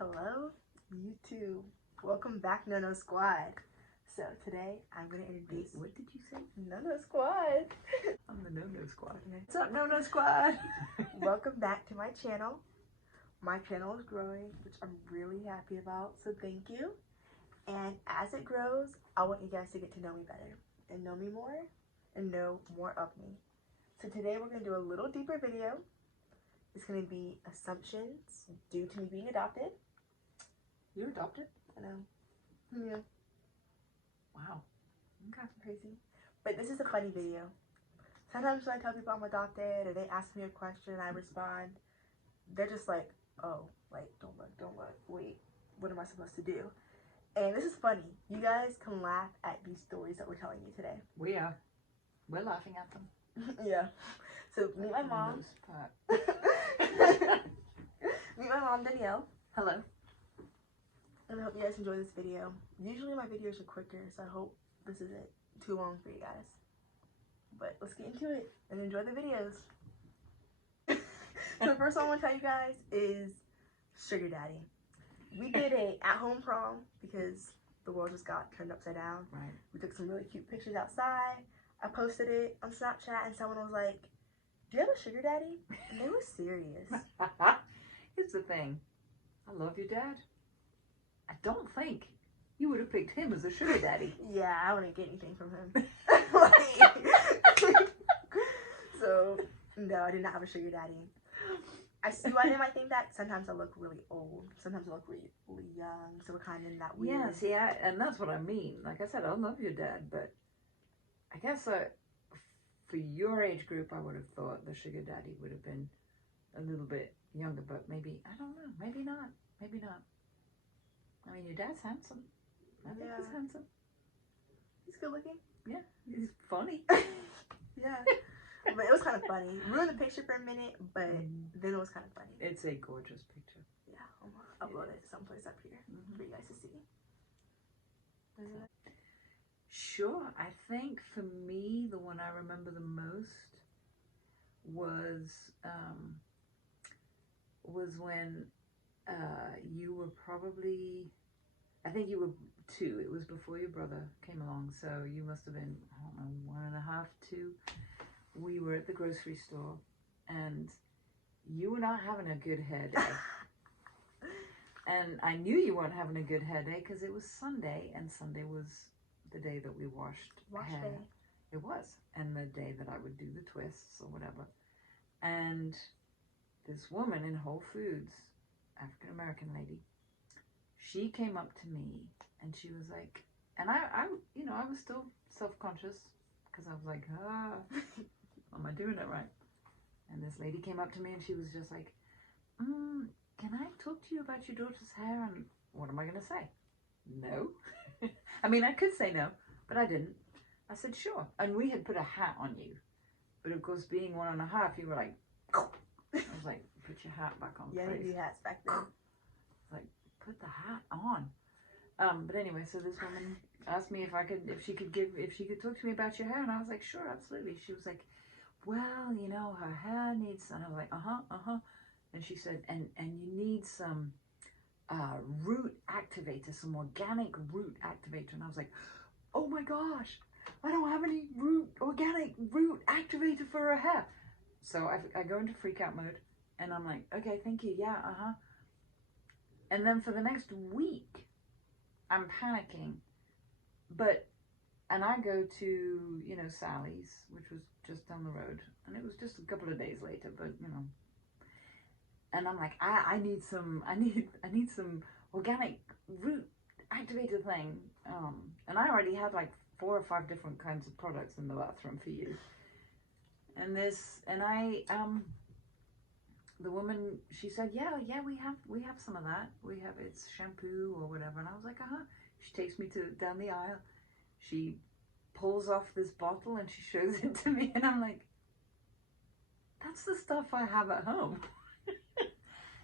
Hello, YouTube. Welcome back, No Squad. So today I'm going to introduce... What did you say? No Squad. I'm the No Squad. What's up, No Squad? Welcome back to my channel. My channel is growing, which I'm really happy about, so thank you. And as it grows, I want you guys to get to know me better and know me more and know more of me. So today we're going to do a little deeper video. It's going to be assumptions due to me being adopted. You're adopted? I know. Yeah. Wow. Okay. Crazy. But this is a funny video. Sometimes when I tell people I'm adopted or they ask me a question and I respond, they're just like, oh, like, don't look, wait, what am I supposed to do? And this is funny. You guys can laugh at these stories that we're telling you today. We are. We're laughing at them. Yeah. So meet my mom. Meet my mom, Danielle. Hello. And I hope you guys enjoy this video. Usually my videos are quicker, so I hope this isn't too long for you guys. But let's get into it and enjoy the videos. So the first one I want to tell you guys is Sugar Daddy. We did a at-home prom because the world just got turned upside down. Right. We took some really cute pictures outside. I posted it on Snapchat and someone was like, do you have a sugar daddy? And they were serious. Here's the thing. I love your dad. I don't think you would have picked him as a sugar daddy. Yeah, I wouldn't get anything from him. So, no, I did not have a sugar daddy. I see why they might think that. Sometimes I look really old. Sometimes I look really, really young. So we're kind of in that weird... Yeah, see, and that's what I mean. Like I said, I love your dad, but I guess for your age group, I would have thought the sugar daddy would have been a little bit younger, but maybe, I don't know, maybe not. Maybe not. I mean, your dad's handsome. I think he's handsome. He's good looking. Yeah, he's funny. Yeah. But it was kind of funny. Ruined the picture for a minute, but then it was kind of funny. It's a gorgeous picture. Yeah, I'll upload it someplace up here for you guys to see. Sure. I think for me, the one I remember the most was when you were probably, I think you were 2. It was before your brother came along, so you must have been, I don't know, 1.5, 2. We were at the grocery store, and you were not having a good hair day. And I knew you weren't having a good hair day because it was Sunday, and Sunday was the day that we washed hair. Day. It was. And the day that I would do the twists or whatever. And this woman in Whole Foods, African-American lady, she came up to me and she was like, and I you know, I was still self-conscious because I was like, am I doing it right? And this lady came up to me and she was just like, can I talk to you about your daughter's hair? And what am I going to say? No. I mean, I could say no, but I didn't. I said, sure. And we had put a hat on you. But of course, being 1.5, you were like, I was like, put your hat back on, yeah, please. they do hats back then. Like, put the hat on. But anyway, so this woman asked me if she could talk to me about your hair. And I was like, sure, absolutely. She was like, well, you know, her hair needs, and I was like, And she said, and you need some root activator, some organic root activator. And I was like, oh my gosh, I don't have any organic root activator for her hair. So I go into freak out mode and I'm like, okay, thank you. Yeah, And then for the next week, I'm panicking, and I go to, you know, Sally's, which was just down the road, and it was just a couple of days later, but you know, and I'm like, I need some organic root activator thing. And I already had like 4 or 5 different kinds of products in the bathroom for you. And the woman, she said, yeah, we have some of that. It's shampoo or whatever. And I was like, She takes me down the aisle. She pulls off this bottle and she shows it to me. And I'm like, that's the stuff I have at home.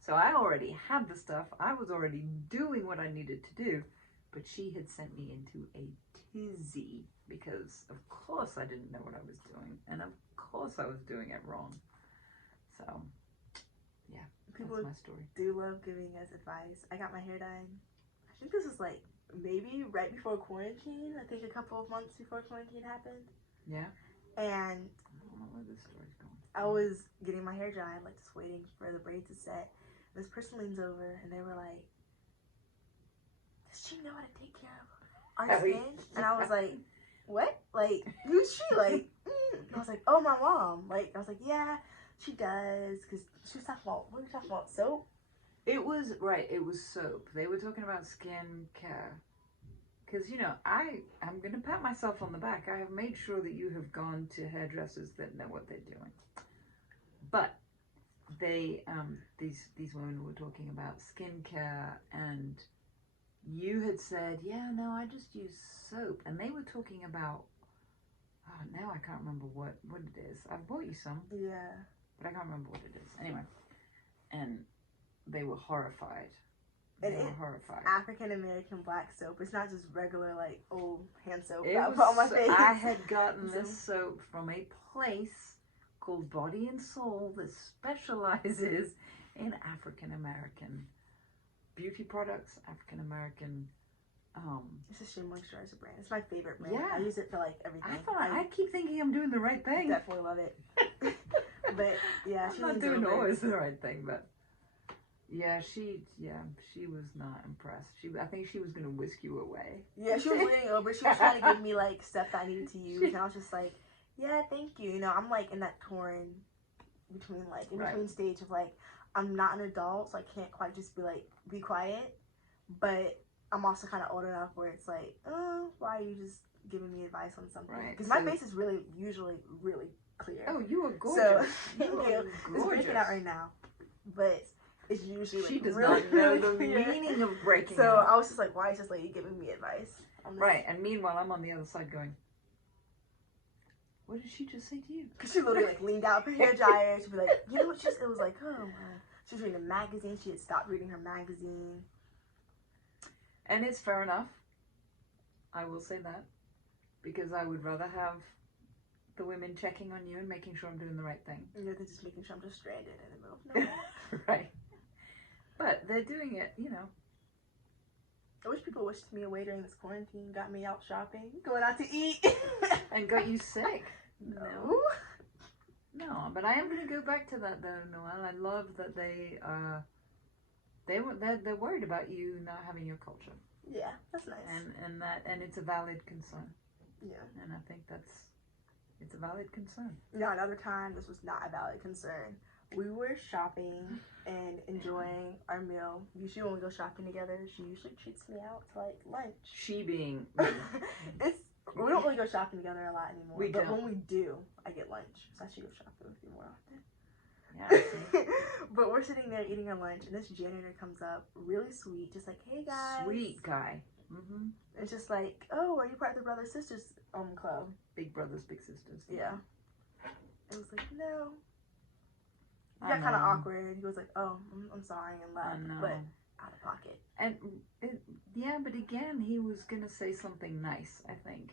So I already had the stuff. I was already doing what I needed to do, but she had sent me into a tizzy because of course I didn't know what I was doing. And of course I was doing it wrong. So, yeah. People That's my story. do love giving us advice. I got my hair done. I think this was like maybe right before quarantine. I think a couple of months before quarantine happened. Yeah. And I don't know where this story's going. I was getting my hair dry, like just waiting for the braid to set. This person leans over and they were like, "Does she know how to take care of our skin?" And I was like, "What? Like, who's she?" Like, I was like, "Oh, my mom." Like, I was like, "Yeah, she does." Because she was talking about, what were we talking about? Soap? It was, right, it was soap. They were talking about skin care. Because, you know, I'm going to pat myself on the back. I have made sure that you have gone to hairdressers that know what they're doing. But they, these women were talking about skincare, and you had said, yeah, no, I just use soap. And they were talking about, oh, now I can't remember what it is. I've bought you some. Yeah. But I can't remember what it is. Anyway. And they were horrified. And They were it's horrified. African American black soap. It's not just regular, like, old hand soap It that I was, put on my face. I had gotten So- this soap from a place called Body and Soul that specializes in African American beauty products, African American. It's a Shea Moisturizer brand. It's my favorite brand. Yeah. I use it for like everything. I keep thinking I'm doing the right thing. definitely love it. But yeah, I'm not doing always the right thing, but yeah, she was not impressed. I think she was gonna whisk you away. Yeah, she was leaning over. She was trying to give me like stuff that I needed to use, and I was just like, yeah, thank you. You know, I'm like in that torn between like in between stage of like I'm not an adult, so I can't quite just be quiet, but I'm also kind of old enough where it's like, oh, why are you just giving me advice on something? Right. Because my face is usually really clear. Oh, you are So gorgeous. thank You you. are It's breaking out gorgeous. right now, but it's usually She like, does really, not know really the clear. meaning of breaking So out. I was just like, why is this lady giving me advice? On this? Right, and meanwhile I'm on the other side going, what did she just say to you? Because she literally like leaned out for hair dryer. She'd be like, you know what? It was like, oh my. She was reading a magazine. She had stopped reading her magazine. And it's fair enough. I will say that. Because I would rather have the women checking on you and making sure I'm doing the right thing. You know, they're just making sure I'm just stranded in the middle of nowhere. Right. But they're doing it, you know. I wish people wished me away during this quarantine, got me out shopping, going out to eat. And got you sick. No. No, but I am going to go back to that though, Noelle. I love that they're worried about you not having your culture. Yeah, that's nice. And it's a valid concern. Yeah. And I think it's a valid concern. No, another time this was not a valid concern. We were shopping and enjoying our meal. Usually when we go shopping together, she usually treats me out to like lunch. She being We don't really go shopping together a lot anymore. We but don't. when we do, I get lunch. So I should go shopping with you more often. Yeah, see? But we're sitting there eating our lunch, and this janitor comes up, really sweet, just like, hey guys. Sweet guy. Mm-hmm. It's just like, oh, are you part of the Brothers Sisters club? Big brothers, big sisters. Yeah. It was like, no. He I got kind of know. awkward. He was like, oh, I'm sorry, and I left. know. But out of pocket. And yeah, but again, he was gonna say something nice, I think.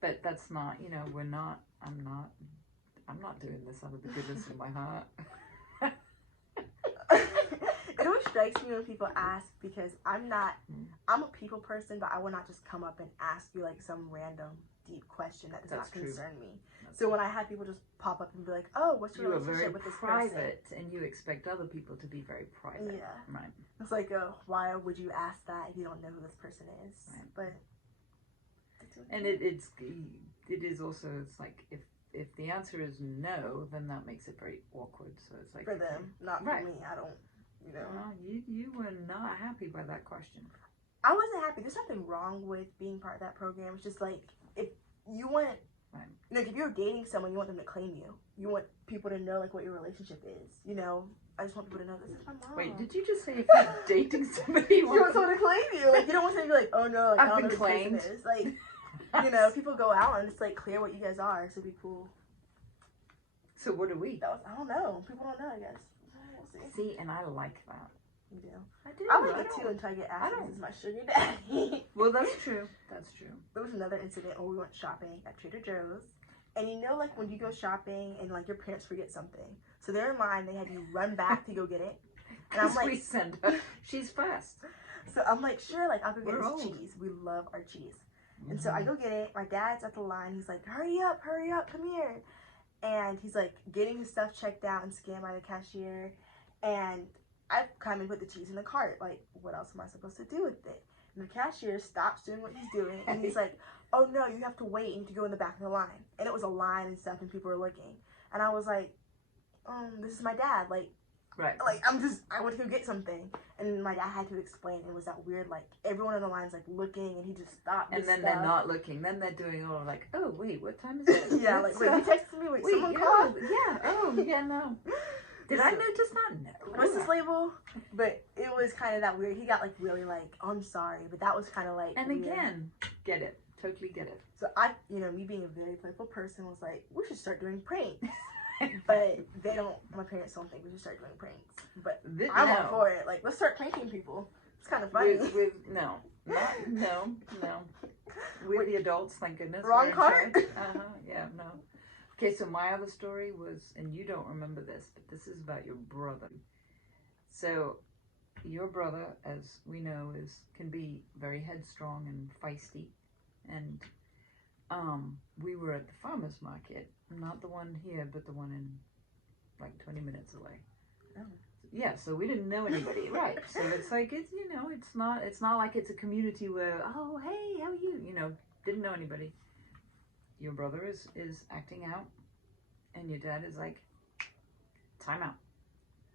But that's not, you know, I'm not doing this out of the goodness of my heart. It always strikes me when people ask, because I'm a people person, but I will not just come up and ask you like some random deep question that does That's not true. concern me. So when I have people just pop up and be like, oh, what's your You are very relationship with this person? private, and you expect other people to be very private. Yeah. Right. It's like, why would you ask that if you don't know who this person is? Right. But And it is also, it's like if the answer is no, then that makes it very awkward. So it's like for them, not Right. for me. I don't, you know. Well, you were not happy by that question. I wasn't happy. There's nothing wrong with being part of that program. It's just like, if you want, Right. like if you're dating someone, you want them to claim you. You want people to know like what your relationship is. You know, I just want people to know this is my mom. Wait, did you just say if you're dating somebody, you want someone to claim you? Like you don't want someone to be like, oh no, like, I've I don't been know who this person claimed. is. Like, you know, people go out and it's like clear what you guys are, so it'd be cool. So what are we? I don't know. People don't know, I guess. We'll see. See, and I like that. You do. I do. I like I it too don't- until I get I asked don't- this is my sugar daddy. Well, that's true. That's true. There was another incident where we went shopping at Trader Joe's. And you know, like when you go shopping and like your parents forget something. So they're in line, they had you run back to go get it. And I'm Because like, we send her. She's fast. so I'm like, sure, like I'll go get We're this old. cheese. We love our cheese. And so I go get it. My dad's at the line. He's like, hurry up, come here. And he's like getting his stuff checked out and scanned by the cashier. And I come and put the cheese in the cart. Like, what else am I supposed to do with it? And the cashier stops doing what he's doing. And he's like, oh no, you have to wait. You need to go in the back of the line. And it was a line and stuff and people were looking. And I was like, this is my dad. Like, Right. I went to go get something. And my dad had to explain. It was that weird, like, everyone in the line's like looking and he just stopped. And then stuff. they're not looking. Then they're doing all like, oh, wait, what time is it? Yeah, like, wait, you texted me? Wait, someone called? No. Did I notice that? No. What's this label? But it was kind of that weird. He got like really like, oh, I'm sorry, but that was kind of like. And weird. again, get it. Totally get it. So me being a very playful person was like, we should start doing pranks. But my parents don't think we should start doing pranks. But I'm all for it. Like, let's start pranking people. It's kind of funny. No. We're the adults, thank goodness. Wrong card? Yeah, no. Okay, so my other story was, and you don't remember this, but this is about your brother. So, your brother, as we know, can be very headstrong and feisty. And we were at the farmer's market, not the one here, but the one in like 20 minutes away. Oh. Yeah, so we didn't know anybody, right? So it's like it's not like it's a community where, oh, hey, how are you? Didn't know anybody. Your brother is acting out, and your dad is like, time out,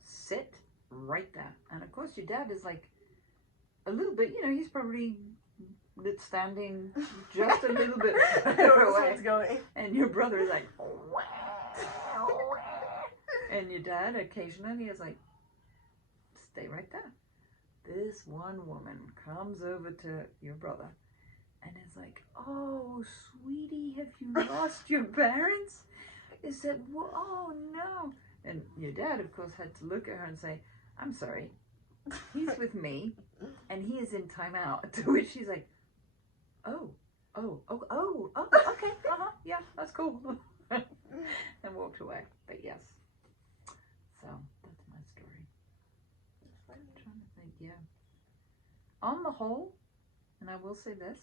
sit right there. And of course, your dad is like a little bit, he's probably standing just a little bit further away. Going. And your brother is like, and your dad occasionally is like, stay right there. This one woman comes over to your brother and is like, oh, sweetie, have you lost your parents? He said, well, oh, no. And your dad, of course, had to look at her and say, I'm sorry, he's with me, and he is in timeout. To which she's like, oh, okay, yeah, that's cool. And walked away. But yes, so that's my story. I'm trying to think, yeah. On the whole, and I will say this,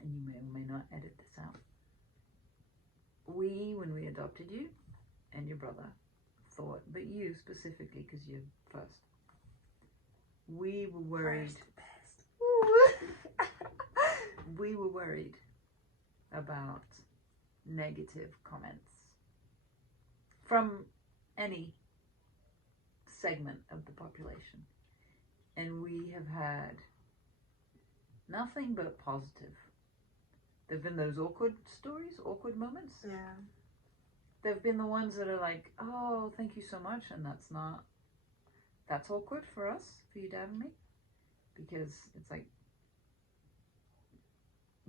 and you may or may not edit this out, when we adopted you and your brother, thought, but you specifically because you're first, we were worried. We were worried about negative comments from any segment of the population. And we have had nothing but positive. There have been those awkward stories, awkward moments. Yeah. There have been the ones that are like, oh, thank you so much. And that's awkward for us, for your dad and me. Because it's like,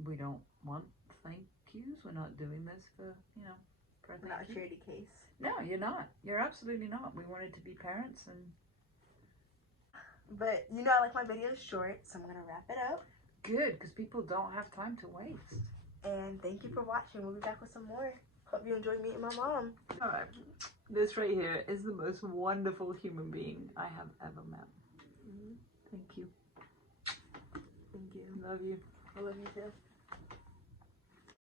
we don't want thank yous. We're not doing this for a thank you. Not a charity case. No, you're not. You're absolutely not. We wanted to be parents and... But, I like my videos short, so I'm going to wrap it up. Good, because people don't have time to waste. And thank you for watching. We'll be back with some more. Hope you enjoyed meeting my mom. Alright, this right here is the most wonderful human being I have ever met. Mm-hmm. Thank you. Thank you. Love you. I love you too.